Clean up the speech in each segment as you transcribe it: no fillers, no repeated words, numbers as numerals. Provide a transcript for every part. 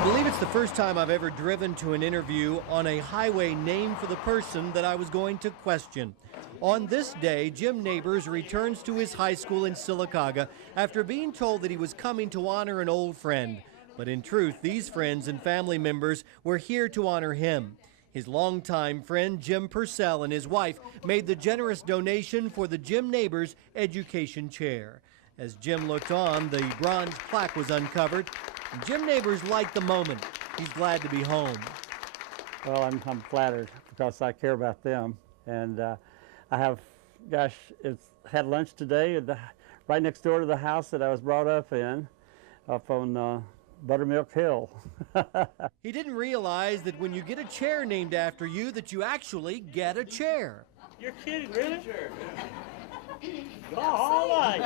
I believe it's the first time I've ever driven to an interview on a highway named for the person that I was going to question. On this day, Jim Nabors returns to his high school in Sylacauga after being told that he was coming to honor an old friend. But in truth, these friends and family members were here to honor him. His longtime friend Jim Purcell and his wife made the generous donation for the Jim Nabors Education Chair. As Jim looked on, the bronze plaque was uncovered. Jim Nabors liked the moment. He's glad to be home. Well, I'm flattered because I care about them. And I have, had lunch today right next door to the house that I was brought up in, up on Buttermilk Hill. He didn't realize that when you get a chair named after you, that you actually get a chair. You're kidding, really? Sure. Oh, all right.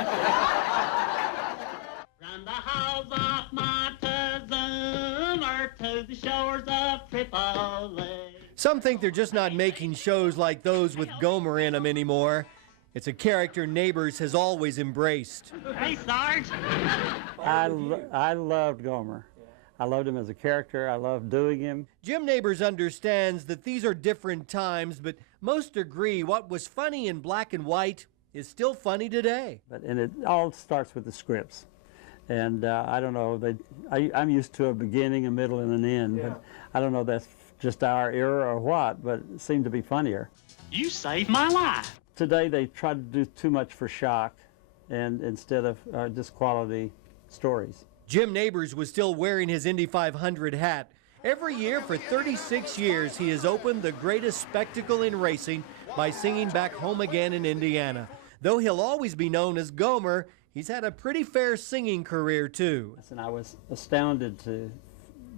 From the halls of Montezuma to the shores of Tripoli. Some think they're just not making shows like those with Gomer in them anymore. It's a character Nabors has always embraced. Hey, Sarge. I loved Gomer. I loved him as a character. I loved doing him. Jim Nabors understands that these are different times, but most agree what was funny in black and white is still funny today. And it all starts with the scripts. And I don't know, I'm used to a beginning, a middle, and an end. Yeah. But I don't know if that's just our era or what, but it seemed to be funnier. You saved my life. Today they try to do too much for shock and instead of just quality stories. Jim Nabors was still wearing his Indy 500 hat. Every year for 36 years, he has opened the greatest spectacle in racing by singing Back Home Again in Indiana. Though he'll always be known as Gomer, he's had a pretty fair singing career, too. And I was astounded to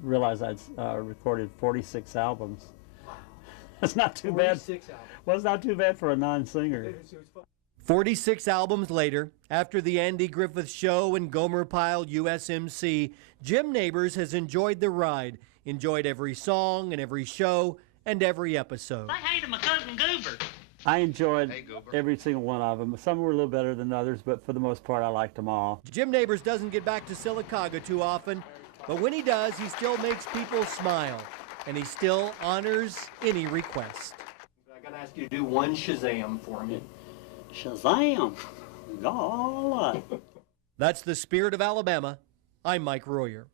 realize I'd recorded 46 albums. That's not too bad. Well, it's not too bad for a non-singer. 46 albums later, after the Andy Griffith Show and Gomer Pyle USMC, Jim Nabors has enjoyed the ride, enjoyed every song and every show and every episode. I hated my cousin Goober. I enjoyed every single one of them. Some were a little better than others, but for the most part, I liked them all. Jim Nabors doesn't get back to Sylacauga too often, but when he does, he still makes people smile, and he still honors any request. I gotta ask you to do one Shazam for me. Shazam! God. That's the Spirit of Alabama. I'm Mike Royer.